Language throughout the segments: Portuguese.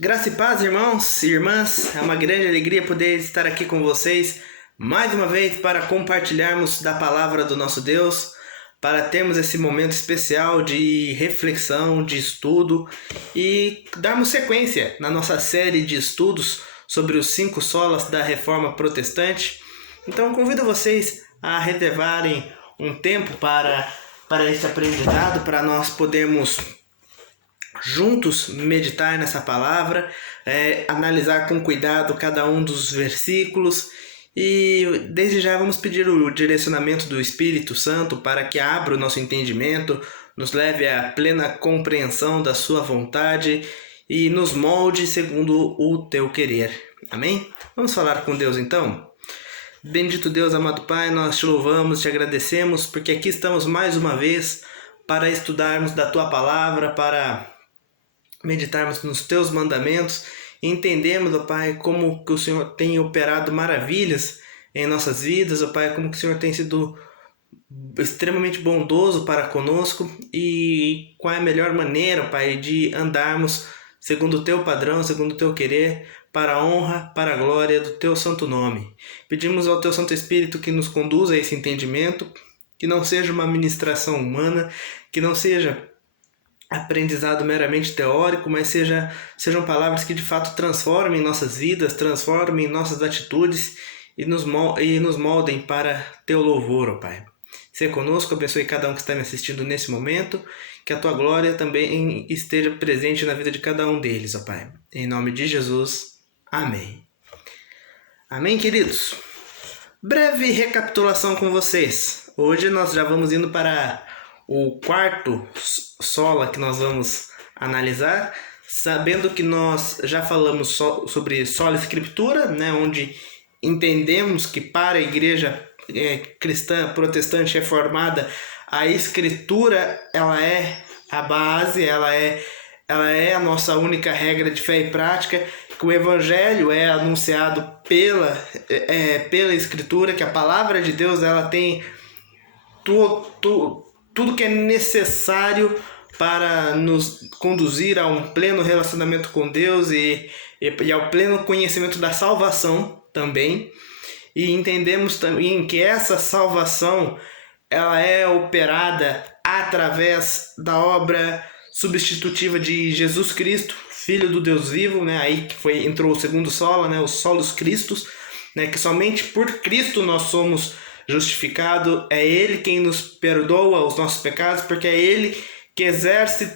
Graça e paz, irmãos e irmãs. É uma grande alegria poder estar aqui com vocês mais uma vez para compartilharmos da palavra do nosso Deus, para termos esse momento especial de reflexão, de estudo e darmos sequência na nossa série de estudos sobre os 5 solas da Reforma Protestante. Então convido vocês a reservarem um tempo para esse aprendizado, para nós podermos juntos meditar nessa palavra, analisar com cuidado cada um dos versículos e desde já vamos pedir o direcionamento do Espírito Santo para que abra o nosso entendimento, nos leve à plena compreensão da sua vontade e nos molde segundo o teu querer. Amém? Vamos falar com Deus então? Bendito Deus, amado Pai, nós te louvamos, te agradecemos porque aqui estamos mais uma vez para estudarmos da tua palavra, para meditarmos nos teus mandamentos e entendermos, ó Pai, como que o Senhor tem operado maravilhas em nossas vidas, ó Pai, como que o Senhor tem sido extremamente bondoso para conosco e qual é a melhor maneira, Pai, de andarmos segundo o teu padrão, segundo o teu querer, para a honra, para a glória do teu santo nome. Pedimos ao teu Santo Espírito que nos conduza a esse entendimento, que não seja uma ministração humana, que não seja aprendizado meramente teórico, mas sejam palavras que de fato transformem nossas vidas, transformem nossas atitudes e nos moldem para teu louvor, ó Pai. Seja conosco, abençoe cada um que está me assistindo nesse momento, que a tua glória também esteja presente na vida de cada um deles, ó Pai. Em nome de Jesus, amém. Amém, queridos? Breve recapitulação com vocês. Hoje nós já vamos indo para o quarto sola que nós vamos analisar, sabendo que nós já falamos sobre sola escritura, né, onde entendemos que para a igreja cristã protestante reformada a escritura ela é a base, ela é a nossa única regra de fé e prática, que o evangelho é anunciado pela escritura, que a palavra de Deus ela tem tudo que é necessário para nos conduzir a um pleno relacionamento com Deus e ao pleno conhecimento da salvação também. E entendemos também que essa salvação ela é operada através da obra substitutiva de Jesus Cristo, Filho do Deus vivo, né? Aí que entrou o segundo sola, né? Os solos Cristos, né? Que somente por Cristo nós somos justificado, é Ele quem nos perdoa os nossos pecados, porque é Ele que exerce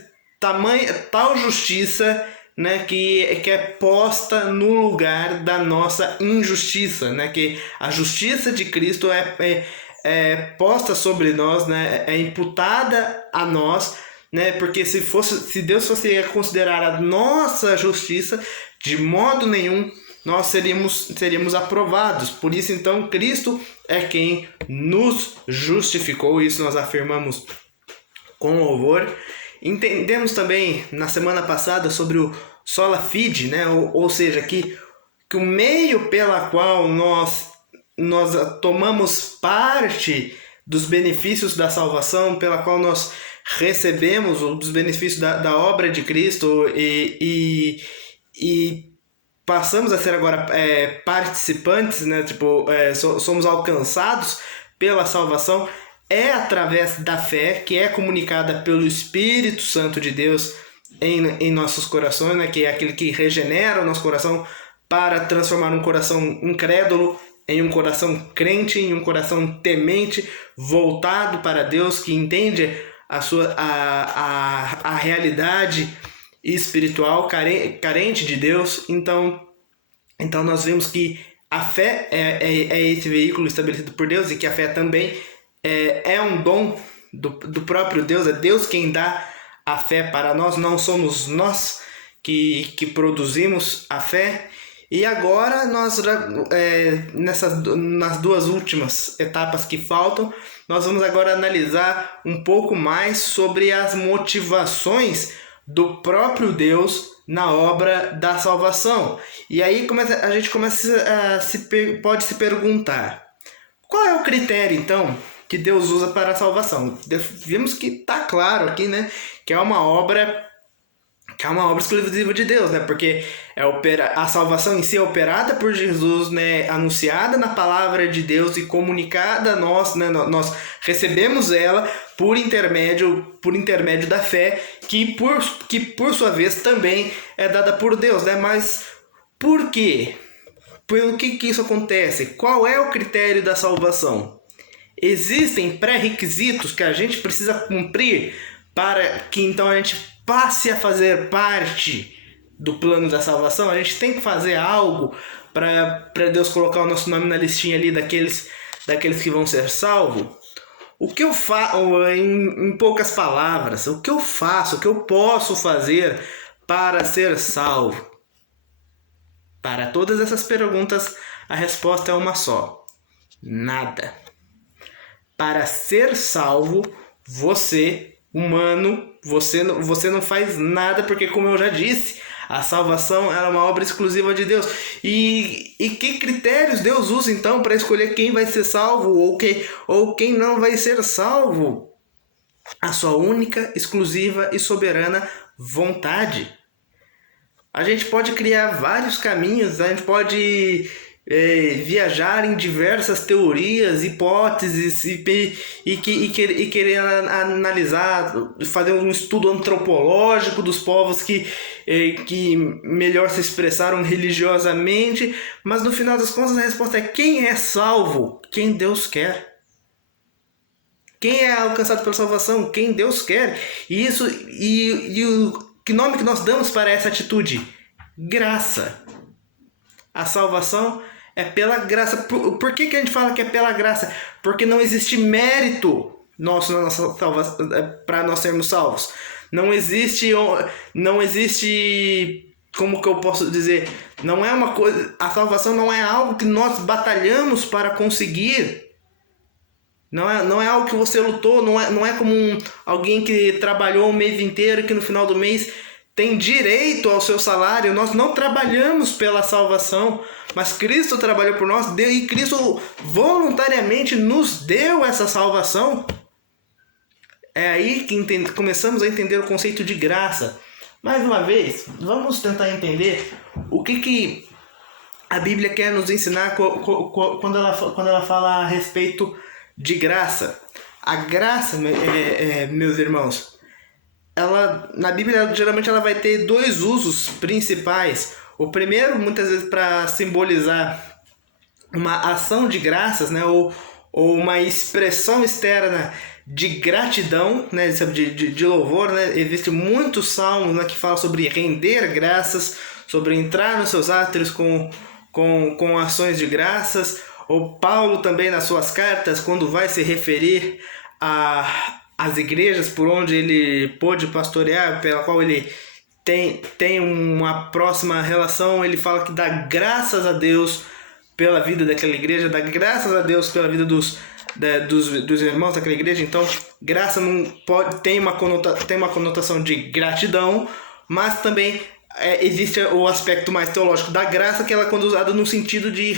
tal justiça, né, que é posta no lugar da nossa injustiça, né, que a justiça de Cristo é posta sobre nós, né, é imputada a nós, né, porque se Deus fosse considerar a nossa justiça, de modo nenhum nós seríamos aprovados. Por isso, então, Cristo é quem nos justificou. Isso nós afirmamos com louvor. Entendemos também, na semana passada, sobre o sola fide, né? Ou seja, que o meio pela qual nós tomamos parte dos benefícios da salvação, pela qual nós recebemos os benefícios da obra de Cristo e passamos a ser agora participantes, né? Somos alcançados pela salvação, é através da fé que é comunicada pelo Espírito Santo de Deus em nossos corações, né? Que é aquele que regenera o nosso coração para transformar um coração incrédulo em um coração crente, em um coração temente, voltado para Deus, que entende a realidade espiritual, carente de Deus. Então nós vimos que a fé é esse veículo estabelecido por Deus, e que a fé também é um dom do próprio Deus. É Deus quem dá a fé para nós, não somos nós que produzimos a fé. E agora nós nas duas últimas etapas que faltam, nós vamos agora analisar um pouco mais sobre as motivações do próprio Deus na obra da salvação. E aí a gente pode se perguntar: qual é o critério então que Deus usa para a salvação? Vimos que está claro aqui, né, que é uma obra que é uma obra exclusiva de Deus, né? Porque a salvação em si é operada por Jesus, né? Anunciada na palavra de Deus e comunicada a nós, né? Nós recebemos ela por intermédio da fé, que por sua vez também é dada por Deus, né? Mas por quê? Pelo que isso acontece? Qual é o critério da salvação? Existem pré-requisitos que a gente precisa cumprir para que então a gente passe a fazer parte do plano da salvação? A gente tem que fazer algo para Deus colocar o nosso nome na listinha ali daqueles que vão ser salvos? O que eu faço, em poucas palavras, o que eu faço, o que eu posso fazer para ser salvo? Para todas essas perguntas, a resposta é uma só: nada. Para ser salvo, você, humano, você não faz nada, porque, como eu já disse, a salvação é uma obra exclusiva de Deus. E que critérios Deus usa então para escolher quem vai ser salvo ou quem não vai ser salvo? A sua única, exclusiva e soberana vontade. A gente pode criar vários caminhos, a gente pode viajar em diversas teorias, hipóteses e querer analisar, fazer um estudo antropológico dos povos que melhor se expressaram religiosamente, mas no final das contas a resposta é: quem é salvo? Quem Deus quer. Quem é alcançado pela salvação? Quem Deus quer. E que nome que nós damos para essa atitude? Graça. A salvação é pela graça. Por que a gente fala que é pela graça? Porque não existe mérito nosso na nossa salvação para nós sermos salvos. Não existe, como que eu posso dizer? Não é uma coisa. A salvação não é algo que nós batalhamos para conseguir. Não é algo que você lutou. Não é como alguém que trabalhou o mês inteiro e que no final do mês tem direito ao seu salário. Nós não trabalhamos pela salvação, mas Cristo trabalhou por nós, e Cristo voluntariamente nos deu essa salvação. É aí que começamos a entender o conceito de graça. Mais uma vez, vamos tentar entender o que a Bíblia quer nos ensinar quando ela fala a respeito de graça. A graça, meus irmãos, na Bíblia geralmente ela vai ter dois usos principais. O primeiro, muitas vezes, para simbolizar uma ação de graças, né, ou uma expressão externa de gratidão, né, de louvor, né? Existem muitos salmos, né, que falam sobre render graças, sobre entrar nos seus átrios com ações de graças. O Paulo também, nas suas cartas, quando vai se referir as igrejas por onde ele pôde pastorear, pela qual ele tem uma próxima relação, ele fala que dá graças a Deus pela vida daquela igreja, dá graças a Deus pela vida dos irmãos daquela igreja. Então, graça não pode tem uma conotação de gratidão, mas também existe o aspecto mais teológico da graça, que ela é quando usada no sentido de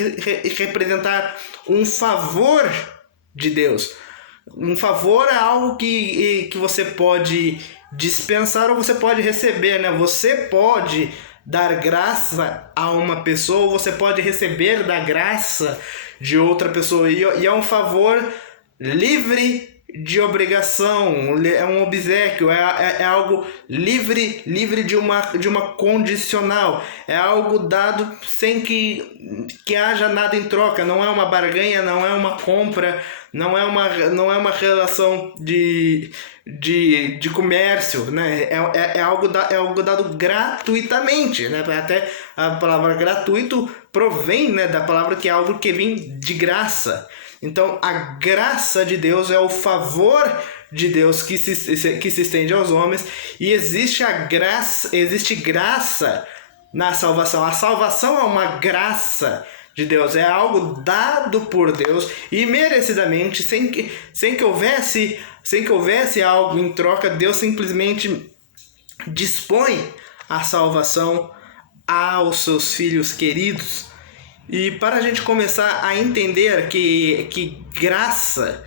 representar um favor de Deus. Um favor é algo que você pode dispensar ou você pode receber, né? Você pode dar graça a uma pessoa, ou você pode receber da graça de outra pessoa. E é um favor livre de obrigação, é um obséquio, é algo livre de uma condicional, é algo dado sem que haja nada em troca. Não é uma barganha, não é uma compra, não é uma relação de comércio, né? É algo dado gratuitamente, né? Até a palavra gratuito provém, né, da palavra que é algo que vem de graça. Então, a graça de Deus é o favor de Deus que se estende aos homens, e existe graça na salvação. A salvação é uma graça de Deus, é algo dado por Deus e merecidamente, sem que houvesse algo em troca. Deus simplesmente dispõe a salvação aos seus filhos queridos. E para a gente começar a entender que graça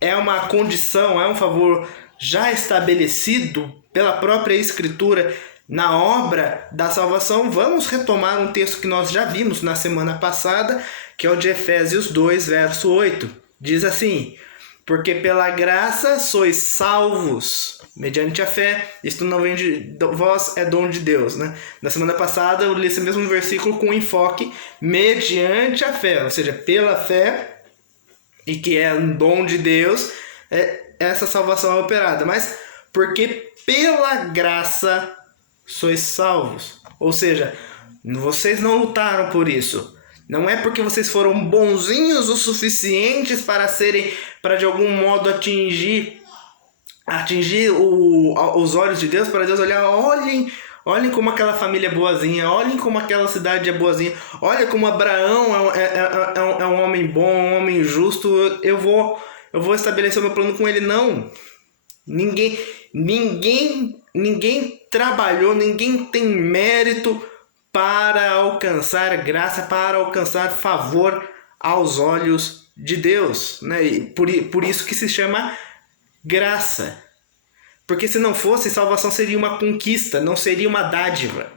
é uma condição, é um favor já estabelecido pela própria Escritura, na obra da salvação, vamos retomar um texto que nós já vimos na semana passada, que é o de Efésios 2, verso 8. Diz assim: porque pela graça sois salvos, mediante a fé. Isto não vem de vós, é dom de Deus, né? Na semana passada eu li esse mesmo versículo com enfoque mediante a fé, ou seja, pela fé, e que é um dom de Deus, essa salvação é operada. Mas porque pela graça sois salvos. Ou seja, vocês não lutaram por isso. Não é porque vocês foram bonzinhos o suficientes para de algum modo atingir os olhos de Deus, para Deus olhar, olhem como aquela família é boazinha, olhem como aquela cidade é boazinha, olha como Abraão é um homem bom, um homem justo, eu vou estabelecer o meu plano com ele. Não. Ninguém trabalhou, ninguém tem mérito para alcançar graça, para alcançar favor aos olhos de Deus, né? E por isso que se chama graça. Porque se não fosse, salvação seria uma conquista, não seria uma dádiva.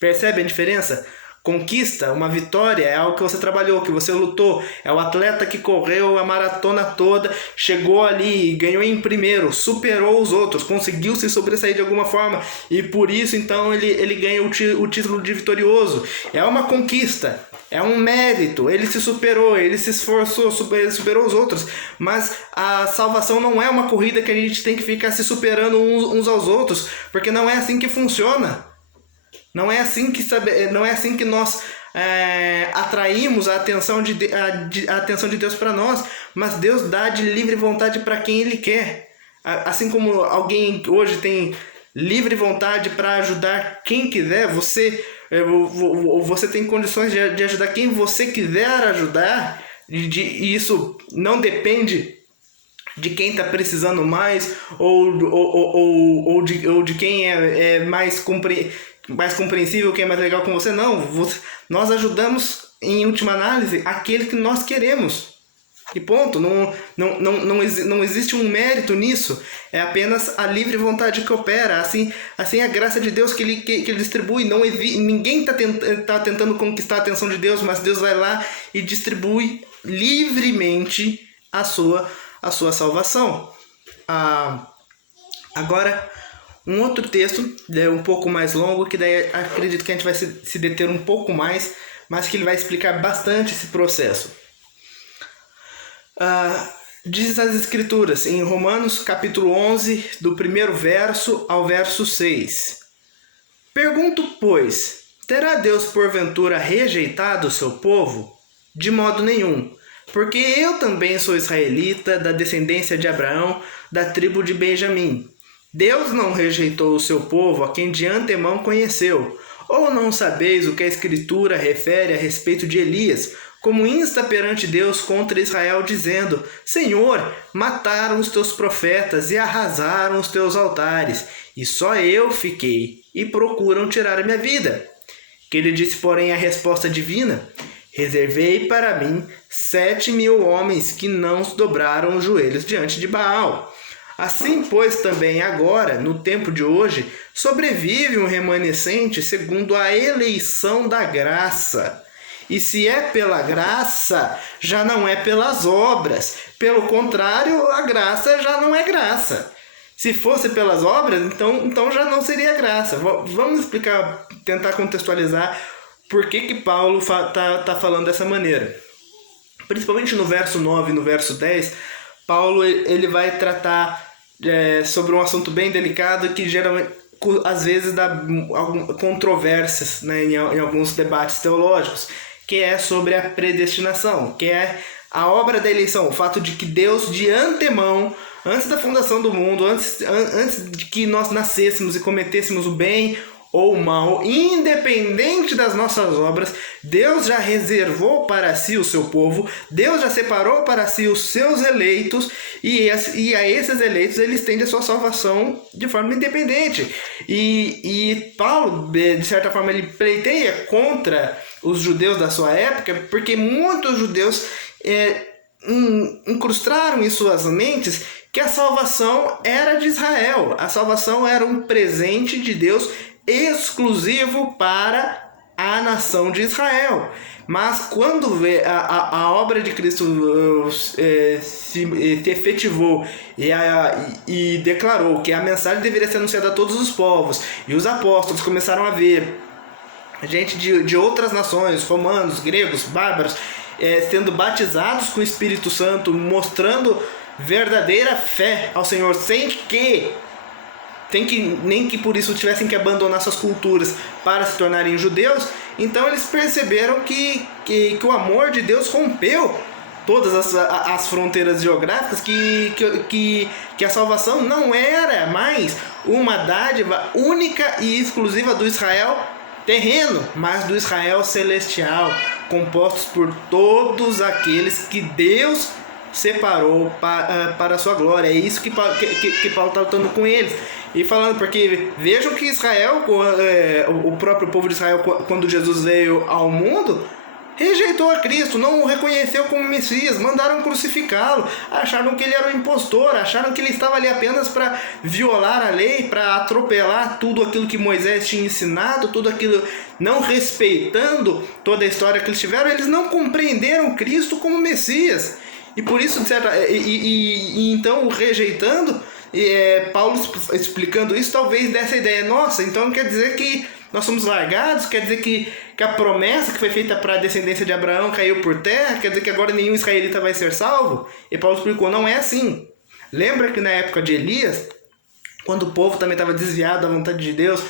Percebe a diferença? Conquista, uma vitória, é algo que você trabalhou, que você lutou. É o atleta que correu a maratona toda, chegou ali, ganhou em primeiro, superou os outros, conseguiu se sobressair de alguma forma. E por isso, então, ele ganha o título de vitorioso. É uma conquista, é um mérito. Ele se superou, ele se esforçou, superou os outros. Mas a salvação não é uma corrida que a gente tem que ficar se superando uns aos outros, porque não é assim que funciona. Não é assim que nós atraímos a atenção de Deus para nós, mas Deus dá de livre vontade para quem Ele quer. Assim como alguém hoje tem livre vontade para ajudar quem quiser, você tem condições de ajudar quem você quiser ajudar, e isso não depende de quem está precisando mais ou de quem é mais compreensível, quem é mais legal com você. Não, nós ajudamos, em última análise, aquele que nós queremos. E ponto. Não existe um mérito nisso. É apenas a livre vontade que opera. Assim a graça de Deus que ele distribui. Ninguém está tentando conquistar a atenção de Deus, mas Deus vai lá e distribui livremente a sua salvação. Agora, um outro texto, um pouco mais longo, que daí acredito que a gente vai se deter um pouco mais, mas que ele vai explicar bastante esse processo. Diz as Escrituras, em Romanos capítulo 11, do primeiro verso ao verso 6. Pergunto, pois, terá Deus porventura rejeitado o seu povo? De modo nenhum, porque eu também sou israelita, da descendência de Abraão, da tribo de Benjamim. Deus não rejeitou o seu povo, a quem de antemão conheceu. Ou não sabeis o que a Escritura refere a respeito de Elias, como insta perante Deus contra Israel, dizendo: Senhor, mataram os teus profetas e arrasaram os teus altares, e só eu fiquei, e procuram tirar a minha vida. Que ele disse, porém, a resposta divina: reservei para mim 7.000 homens que não dobraram os joelhos diante de Baal. Assim, pois, também agora, no tempo de hoje, sobrevive um remanescente segundo a eleição da graça. E se é pela graça, já não é pelas obras. Pelo contrário, a graça já não é graça. Se fosse pelas obras, então já não seria graça. Vamos explicar, tentar contextualizar por que Paulo tá falando dessa maneira. Principalmente no verso 9 e no verso 10, Paulo ele vai tratar sobre um assunto bem delicado que geralmente, às vezes, dá controvérsias, né, em alguns debates teológicos, que é sobre a predestinação, que é a obra da eleição, o fato de que Deus, de antemão, antes da fundação do mundo, antes de que nós nascêssemos e cometêssemos o bem ou o mal, independente das nossas obras, Deus já reservou para si o seu povo, Deus já separou para si os seus eleitos, e a esses eleitos ele estende a sua salvação de forma independente. E Paulo, de certa forma, ele pleiteia contra os judeus da sua época, porque muitos judeus incrustaram em suas mentes que a salvação era de Israel, a salvação era um presente de Deus exclusivo para a nação de Israel. Mas quando a obra de Cristo se efetivou e declarou que a mensagem deveria ser anunciada a todos os povos, e os apóstolos começaram a ver gente de outras nações, romanos, gregos, bárbaros, sendo batizados com o Espírito Santo, mostrando verdadeira fé ao Senhor, sem que nem que por isso tivessem que abandonar suas culturas para se tornarem judeus. Então eles perceberam que o amor de Deus rompeu todas as fronteiras geográficas, que a salvação não era mais uma dádiva única e exclusiva do Israel terreno, mas do Israel celestial, compostos por todos aqueles que Deus separou para a sua glória. É isso que Paulo está lutando com eles. E falando, porque vejam que Israel, o próprio povo de Israel, quando Jesus veio ao mundo, rejeitou a Cristo, não o reconheceu como Messias, mandaram crucificá-lo, acharam que ele era um impostor, acharam que ele estava ali apenas para violar a lei, para atropelar tudo aquilo que Moisés tinha ensinado, tudo aquilo, não respeitando toda a história que eles tiveram. Eles não compreenderam Cristo como Messias, e por isso, então, rejeitando, Paulo explicando isso, talvez dessa ideia, nossa, então quer dizer que nós somos largados, quer dizer que a promessa que foi feita para a descendência de Abraão caiu por terra, quer dizer que agora nenhum israelita vai ser salvo? E Paulo explicou, não é assim. Lembra que na época de Elias, quando o povo também estava desviado da vontade de Deus,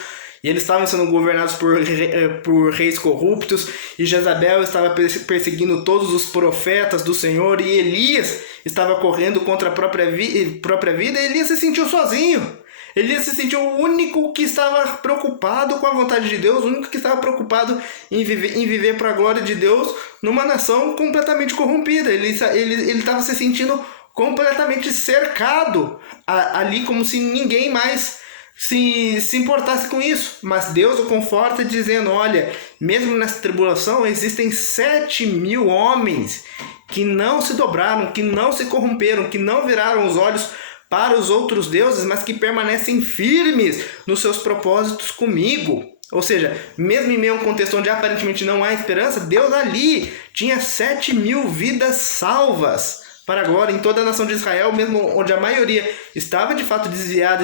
e eles estavam sendo governados por reis corruptos, e Jezabel estava perseguindo todos os profetas do Senhor, e Elias estava correndo contra a própria vida, e Elias se sentiu sozinho. Elias se sentiu o único que estava preocupado com a vontade de Deus, o único que estava preocupado em viver para a glória de Deus numa nação completamente corrompida. Ele estava se sentindo completamente cercado ali, como se ninguém mais se importasse com isso. Mas Deus o conforta dizendo, olha, mesmo nessa tribulação existem 7.000 homens que não se dobraram, que não se corromperam, que não viraram os olhos para os outros deuses, mas que permanecem firmes nos seus propósitos comigo. Ou seja, mesmo em meio a um contexto onde aparentemente não há esperança, Deus ali tinha 7.000 vidas salvas para a glória em toda a nação de Israel, mesmo onde a maioria estava de fato desviada,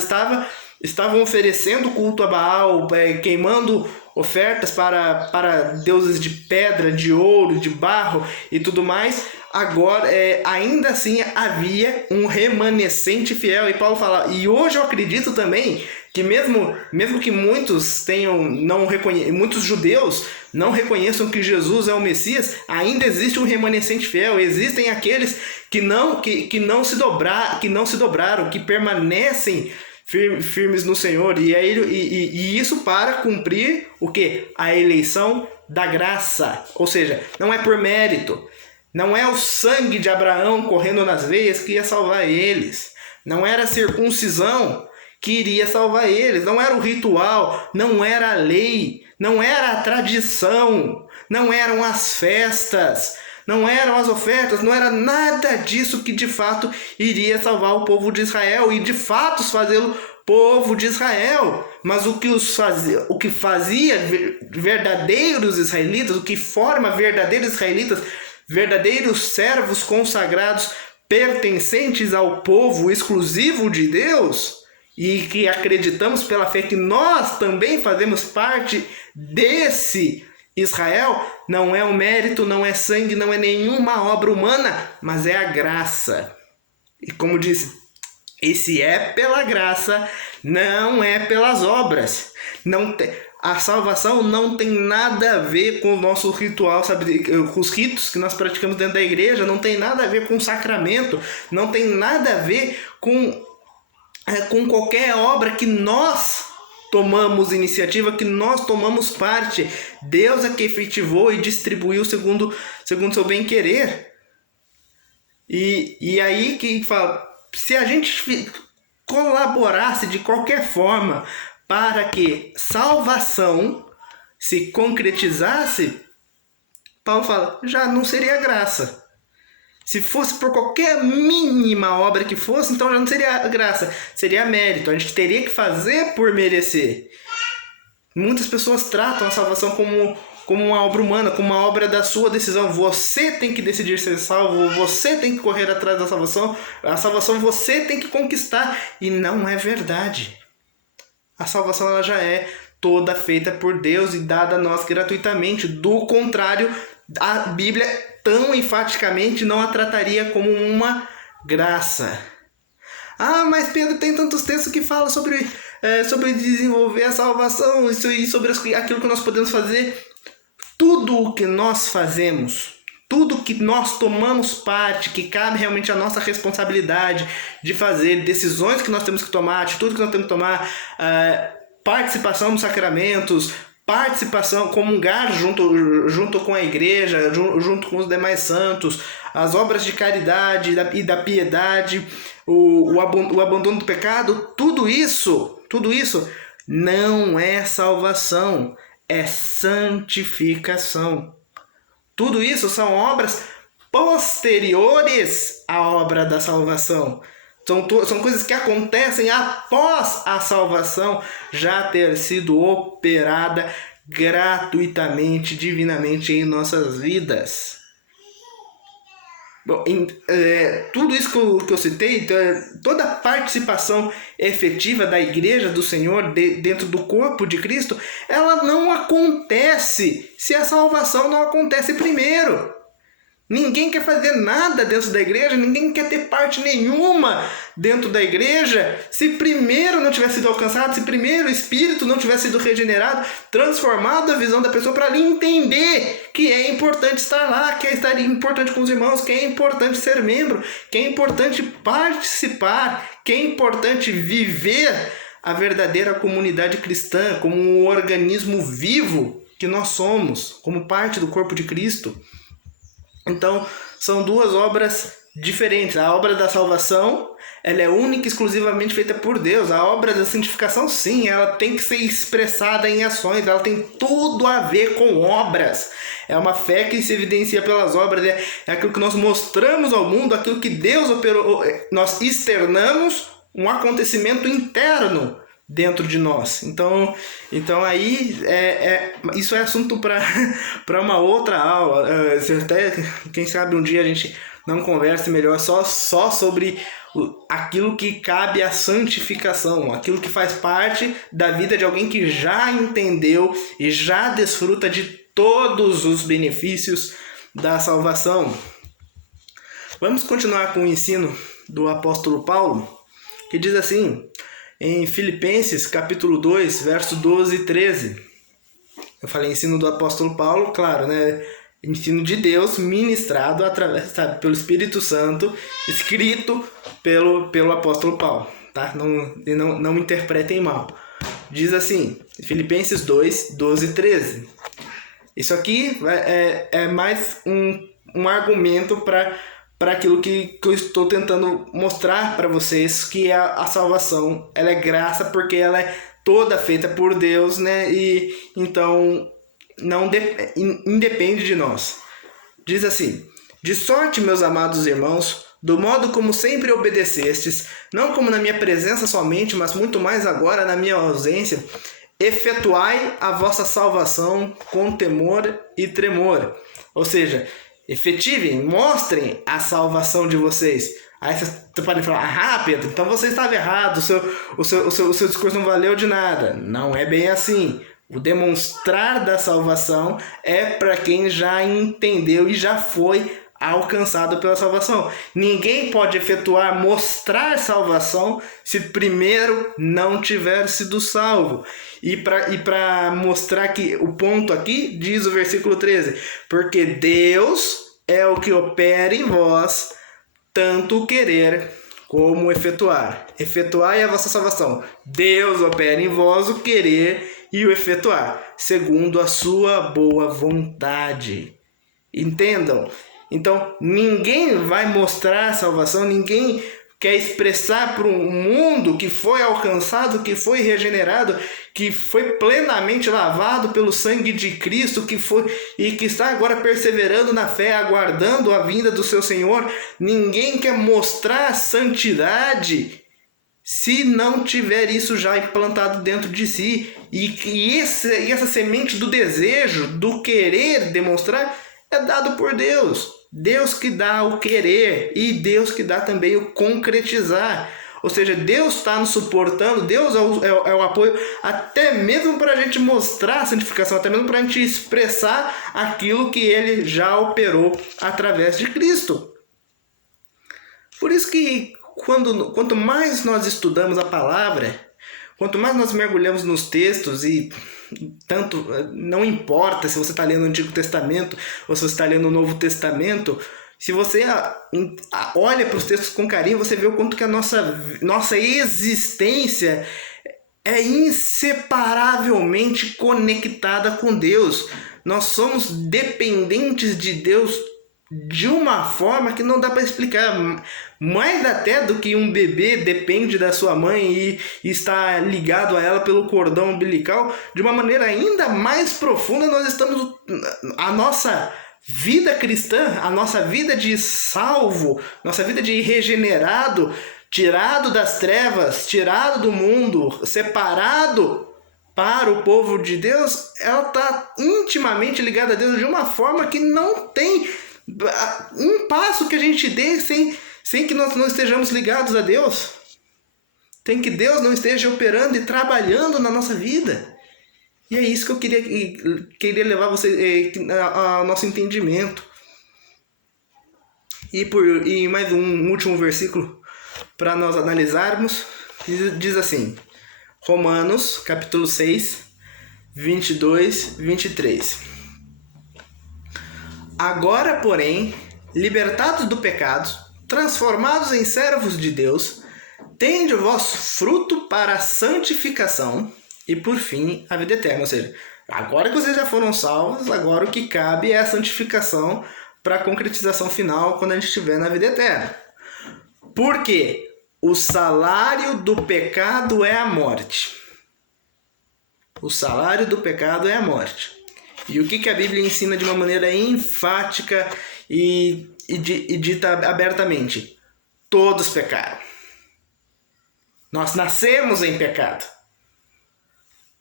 estavam oferecendo culto a Baal, queimando ofertas para deuses de pedra, de ouro, de barro e tudo mais. Agora, ainda assim havia um remanescente fiel. E Paulo fala, e hoje eu acredito também que mesmo que muitos muitos judeus não reconheçam que Jesus é o Messias, ainda existe um remanescente fiel. Existem aqueles que não se dobraram, que permanecem firmes no Senhor, e isso para cumprir o quê? A eleição da graça. Ou seja, não é por mérito, não é o sangue de Abraão correndo nas veias que ia salvar eles, não era a circuncisão que iria salvar eles, não era o ritual, não era a lei, não era a tradição, não eram as festas, não eram as ofertas, não era nada disso que de fato iria salvar o povo de Israel e de fato fazê-lo povo de Israel. Mas o que fazia verdadeiros israelitas, o que forma verdadeiros israelitas, verdadeiros servos consagrados, pertencentes ao povo exclusivo de Deus, e que acreditamos pela fé que nós também fazemos parte desse Israel, não é o mérito, não é sangue, não é nenhuma obra humana, mas é a graça. E como disse, e se é pela graça, não é pelas obras. A salvação não tem nada a ver com o nosso ritual, sabe? Com os ritos que nós praticamos dentro da igreja, não tem nada a ver com o sacramento, não tem nada a ver com qualquer obra que nós tomamos iniciativa, que nós tomamos parte. Deus é que efetivou e distribuiu segundo seu bem-querer. E aí que fala, se a gente colaborasse de qualquer forma para que salvação se concretizasse, Paulo fala, já não seria graça. Se fosse por qualquer mínima obra que fosse, então já não seria graça, seria mérito. A gente teria que fazer por merecer. Muitas pessoas tratam a salvação como uma obra humana, como uma obra da sua decisão. Você tem que decidir ser salvo, você tem que correr atrás da salvação, a salvação você tem que conquistar. E não é verdade. A salvação ela já é toda feita por Deus e dada a nós gratuitamente. Do contrário, a Bíblia tão enfaticamente não a trataria como uma graça. Ah, mas Pedro, tem tantos textos que falam sobre desenvolver a salvação e sobre aquilo que nós podemos fazer. Tudo o que nós fazemos, tudo que nós tomamos parte, que cabe realmente a nossa responsabilidade de fazer, decisões que nós temos que tomar, atitudes que nós temos que tomar, participação nos sacramentos, participação, comungar junto com a igreja, junto com os demais santos, as obras de caridade e da piedade, o abandono do pecado, tudo isso não é salvação, é santificação. Tudo isso são obras posteriores à obra da salvação. São coisas que acontecem após a salvação já ter sido operada gratuitamente, divinamente em nossas vidas. Bom, tudo isso que eu citei, toda a participação efetiva da Igreja do Senhor dentro do corpo de Cristo, ela não acontece se a salvação não acontece primeiro. Ninguém quer fazer nada dentro da igreja, ninguém quer ter parte nenhuma dentro da igreja se primeiro não tivesse sido alcançado, se primeiro o espírito não tivesse sido regenerado, transformado a visão da pessoa para ali entender que é importante estar lá, que é estar importante com os irmãos, que é importante ser membro, que é importante participar, que é importante viver a verdadeira comunidade cristã como um organismo vivo que nós somos, como parte do corpo de Cristo. Então, são duas obras diferentes. A obra da salvação, ela é única e exclusivamente feita por Deus. A obra da santificação, sim, ela tem que ser expressada em ações. Ela tem tudo a ver com obras. É uma fé que se evidencia pelas obras. É aquilo que nós mostramos ao mundo, aquilo que Deus operou. Nós externamos um acontecimento interno dentro de nós. Então aí isso é assunto para uma outra aula. Até, quem sabe um dia a gente não converse melhor só sobre aquilo que cabe à santificação, aquilo que faz parte da vida de alguém que já entendeu e já desfruta de todos os benefícios da salvação. Vamos continuar com o ensino do apóstolo Paulo, que diz assim, em Filipenses, capítulo 2, verso 12 e 13. Eu falei ensino do apóstolo Paulo, claro, né? Ensino de Deus ministrado através, pelo Espírito Santo, escrito pelo apóstolo Paulo, tá? Não me interpretem mal. Diz assim, Filipenses 2, 12 e 13. Isso aqui é mais um argumento para aquilo que eu estou tentando mostrar para vocês, que a salvação ela é graça porque ela é toda feita por Deus, né? E então não independe de nós. Diz assim: de sorte, meus amados irmãos, do modo como sempre obedecestes, não como na minha presença somente, mas muito mais agora na minha ausência, efetuai a vossa salvação com temor e tremor. Ou seja, efetivem, mostrem a salvação de vocês. Aí vocês podem falar, Pedro, então você estava errado, o seu discurso não valeu de nada. Não é bem assim. O demonstrar da salvação é para quem já entendeu e já foi alcançado pela salvação. Ninguém pode mostrar salvação se primeiro não tiver sido salvo. E para mostrar que o ponto aqui, diz o versículo 13, porque Deus é o que opera em vós, tanto o querer como o efetuar. Efetuar é a vossa salvação. Deus opera em vós o querer e o efetuar, segundo a sua boa vontade. Entendam? Então, ninguém vai mostrar a salvação, ninguém quer expressar para um mundo que foi alcançado, que foi regenerado, que foi plenamente lavado pelo sangue de Cristo, que está agora perseverando na fé, aguardando a vinda do seu Senhor. Ninguém quer mostrar santidade se não tiver isso já implantado dentro de si. E essa semente do desejo, do querer demonstrar, é dado por Deus. Deus que dá o querer e Deus que dá também o concretizar. Ou seja, Deus está nos suportando, Deus é o apoio, até mesmo para a gente mostrar a santificação, até mesmo para a gente expressar aquilo que Ele já operou através de Cristo. Por isso que quanto mais nós estudamos a palavra, quanto mais nós mergulhamos nos textos, e tanto não importa se você está lendo o Antigo Testamento ou se você está lendo o Novo Testamento, se você olha para os textos com carinho, você vê o quanto que a nossa existência é inseparavelmente conectada com Deus. Nós somos dependentes de Deus de uma forma que não dá para explicar. Mais até do que um bebê depende da sua mãe e está ligado a ela pelo cordão umbilical, de uma maneira ainda mais profunda, nós estamos... A nossa vida cristã, a nossa vida de salvo, nossa vida de regenerado, tirado das trevas, tirado do mundo, separado para o povo de Deus, ela está intimamente ligada a Deus de uma forma que não tem um passo que a gente dê sem que nós não estejamos ligados a Deus. Tem que Deus não esteja operando e trabalhando na nossa vida. E é isso que eu queria levar você ao nosso entendimento. E mais um último versículo para nós analisarmos. Diz assim, Romanos, capítulo 6, 22, 23. Agora, porém, libertados do pecado, transformados em servos de Deus, tende o vosso fruto para a santificação e, por fim, a vida eterna. Ou seja, agora que vocês já foram salvos, agora o que cabe é a santificação para a concretização final quando a gente estiver na vida eterna. Por quê? O salário do pecado é a morte. O salário do pecado é a morte. E o que a Bíblia ensina de uma maneira enfática e dita abertamente? Todos pecaram. Nós nascemos em pecado.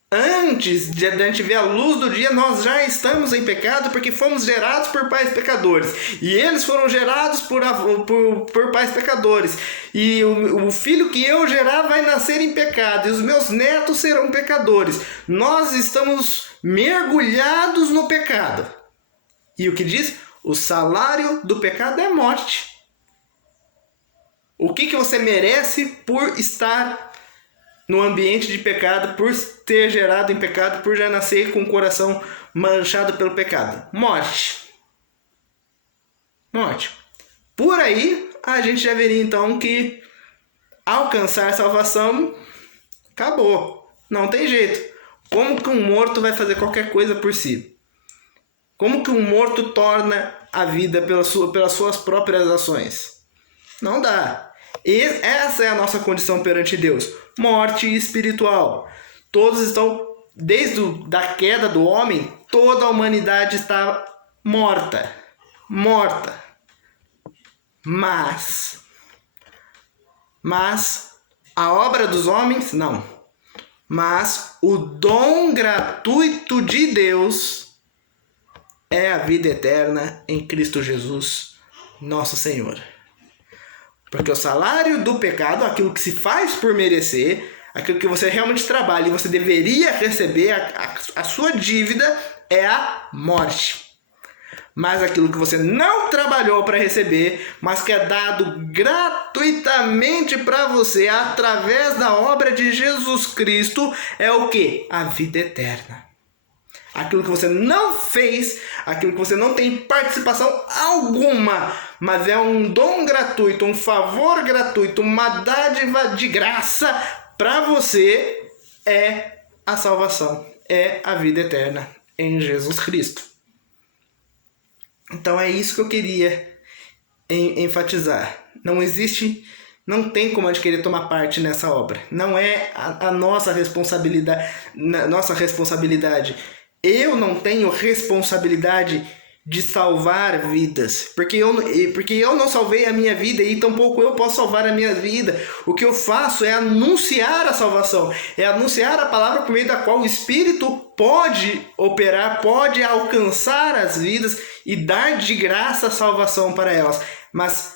Antes de a gente ver a luz do dia, nós já estamos em pecado porque fomos gerados por pais pecadores. E eles foram gerados por pais pecadores. E o filho que eu gerar vai nascer em pecado. E os meus netos serão pecadores. Nós estamos mergulhados no pecado. E o que diz? O salário do pecado é morte. O que você merece por estar no ambiente de pecado, por ter gerado em pecado, por já nascer com o coração manchado pelo pecado? Morte. Morte. Por aí, a gente já veria então que alcançar a salvação, acabou. Não tem jeito. Como que um morto vai fazer qualquer coisa por si? Como que um morto torna a vida pelas suas próprias ações? Não dá. E essa é a nossa condição perante Deus. Morte espiritual. Todos estão, desde a queda do homem, toda a humanidade está morta. Morta. Mas a obra dos homens, não. Mas o dom gratuito de Deus é a vida eterna em Cristo Jesus, nosso Senhor. Porque o salário do pecado, aquilo que se faz por merecer, aquilo que você realmente trabalha e você deveria receber, a sua dívida é a morte. Mas aquilo que você não trabalhou para receber, mas que é dado gratuitamente para você através da obra de Jesus Cristo, é o quê? A vida eterna. Aquilo que você não fez, aquilo que você não tem participação alguma, mas é um dom gratuito, um favor gratuito, uma dádiva de graça para você, é a salvação, é a vida eterna em Jesus Cristo. Então é isso que eu queria enfatizar. Não tem como a gente querer tomar parte nessa obra. Não é a nossa responsabilidade. Eu não tenho responsabilidade de salvar vidas, porque eu não salvei a minha vida e tampouco eu posso salvar a minha vida. O que eu faço é anunciar a salvação, é anunciar a palavra por meio da qual o Espírito pode operar, pode alcançar as vidas e dar de graça a salvação para elas. Mas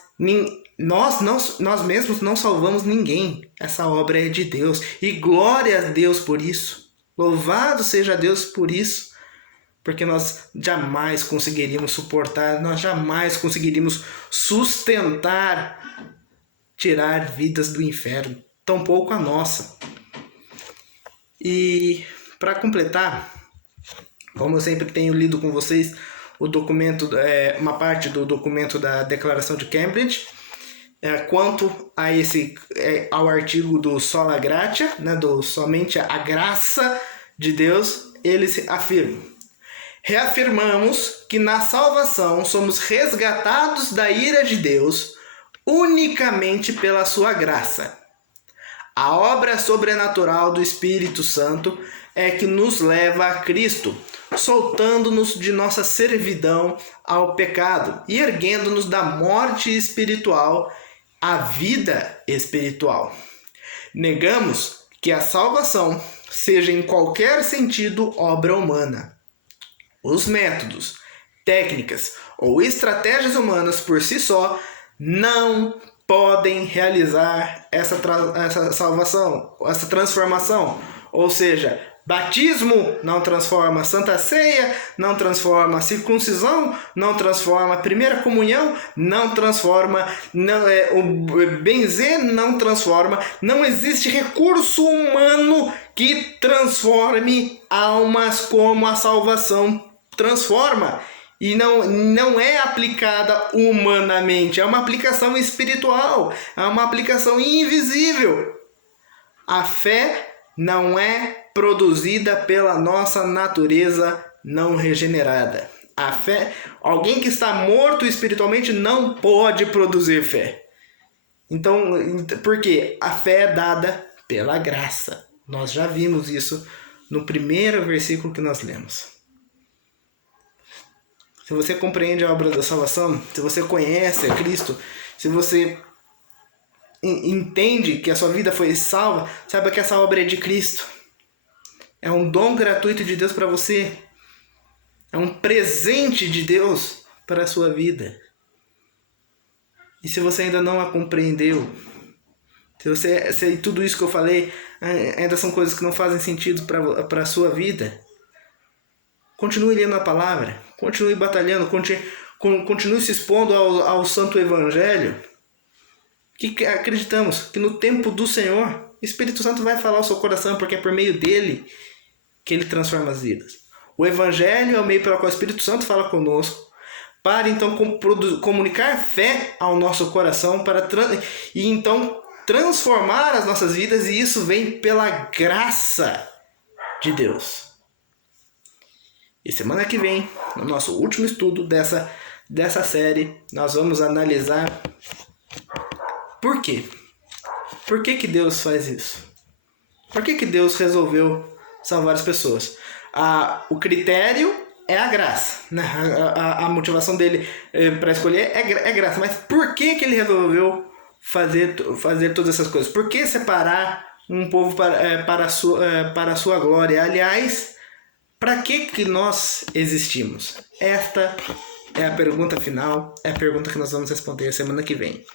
nós mesmos não salvamos ninguém. Essa obra é de Deus e glória a Deus por isso. Louvado seja Deus por isso. Porque nós jamais conseguiríamos suportar, nós jamais conseguiríamos sustentar, tirar vidas do inferno, tampouco a nossa. E para completar, como eu sempre tenho lido com vocês o documento, uma parte do documento da Declaração de Cambridge, quanto a ao artigo do Sola Gratia, né, do somente a graça de Deus, eles afirmam: reafirmamos que na salvação somos resgatados da ira de Deus unicamente pela sua graça. A obra sobrenatural do Espírito Santo é que nos leva a Cristo, soltando-nos de nossa servidão ao pecado e erguendo-nos da morte espiritual à vida espiritual. Negamos que a salvação seja em qualquer sentido obra humana. Os métodos, técnicas ou estratégias humanas por si só não podem realizar essa salvação, essa transformação. Ou seja, batismo não transforma, Santa Ceia não transforma, circuncisão não transforma, primeira comunhão não transforma, o benzer não transforma. Não existe recurso humano que transforme almas como a salvação transforma, e não é aplicada humanamente, é uma aplicação espiritual, é uma aplicação invisível. A fé não é produzida pela nossa natureza não regenerada. A fé, alguém que está morto espiritualmente não pode produzir fé. Então, porque a fé é dada pela graça. Nós já vimos isso no primeiro versículo que nós lemos. Se você compreende a obra da salvação, se você conhece a Cristo, se você entende que a sua vida foi salva, saiba que essa obra é de Cristo. É um dom gratuito de Deus para você. É um presente de Deus para a sua vida. E se você ainda não a compreendeu, se tudo isso que eu falei ainda são coisas que não fazem sentido para a sua vida, continue lendo a palavra, continue batalhando, continue se expondo ao Santo Evangelho, que acreditamos que no tempo do Senhor, o Espírito Santo vai falar ao seu coração, porque é por meio dele que ele transforma as vidas. O Evangelho é o meio pelo qual o Espírito Santo fala conosco, para então comunicar fé ao nosso coração, e então transformar as nossas vidas, e isso vem pela graça de Deus. E semana que vem, no nosso último estudo dessa série, nós vamos analisar por quê. Por que Deus faz isso? Por que Deus resolveu salvar as pessoas? O critério é a graça, né? A motivação dele para escolher é graça. Mas por que ele resolveu fazer todas essas coisas? Por que separar um povo para a sua glória? Aliás, para que nós existimos? Esta é a pergunta final, é a pergunta que nós vamos responder semana que vem.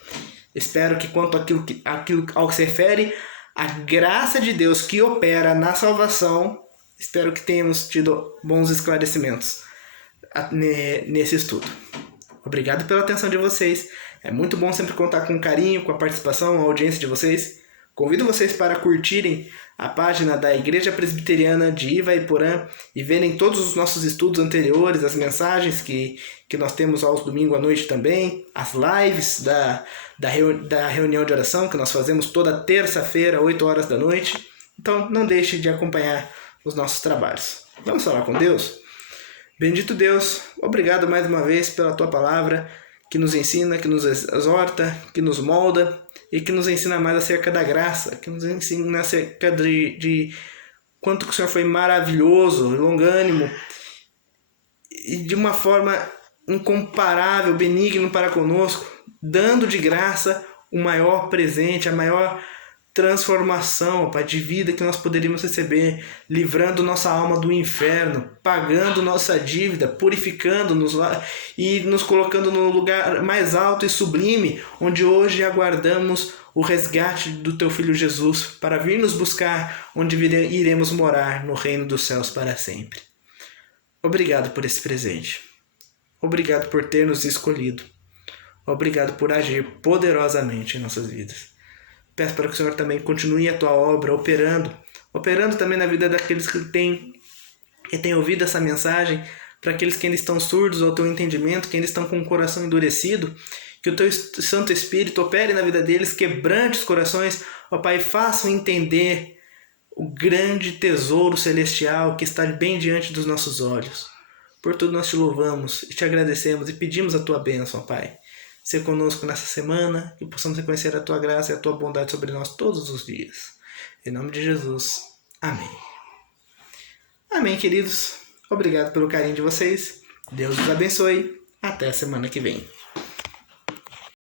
Espero que quanto àquilo ao que se refere à graça de Deus que opera na salvação, espero que tenhamos tido bons esclarecimentos nesse estudo. Obrigado pela atenção de vocês. É muito bom sempre contar com carinho, com a participação, a audiência de vocês. Convido vocês para curtirem a página da Igreja Presbiteriana de Ivaiporã e verem todos os nossos estudos anteriores, as mensagens que nós temos aos domingos à noite também, as lives da reunião de oração que nós fazemos toda terça-feira, 8 horas da noite. Então não deixe de acompanhar os nossos trabalhos. Vamos falar com Deus? Bendito Deus, obrigado mais uma vez pela Tua palavra, que nos ensina, que nos exorta, que nos molda e que nos ensina mais acerca da graça, que nos ensina acerca de quanto que o Senhor foi maravilhoso, longânimo, e de uma forma incomparável, benigno para conosco, dando de graça o maior presente, a maior transformação, Pai, de vida que nós poderíamos receber, livrando nossa alma do inferno, pagando nossa dívida, purificando-nos e nos colocando no lugar mais alto e sublime, onde hoje aguardamos o resgate do Teu Filho Jesus, para vir nos buscar, onde iremos morar no reino dos céus para sempre. Obrigado por esse presente. Obrigado por ter nos escolhido. Obrigado por agir poderosamente em nossas vidas. Peço para que o Senhor também continue a Tua obra operando também na vida daqueles que têm ouvido essa mensagem, para aqueles que ainda estão surdos ao Teu entendimento, que ainda estão com o coração endurecido, que o Teu Santo Espírito opere na vida deles, quebrante os corações, ó Pai, façam entender o grande tesouro celestial que está bem diante dos nossos olhos. Por tudo nós Te louvamos e Te agradecemos e pedimos a Tua bênção, ó Pai. Ser conosco nessa semana, que possamos reconhecer a Tua graça e a Tua bondade sobre nós todos os dias. Em nome de Jesus. Amém. Amém, queridos. Obrigado pelo carinho de vocês. Deus os abençoe. Até a semana que vem.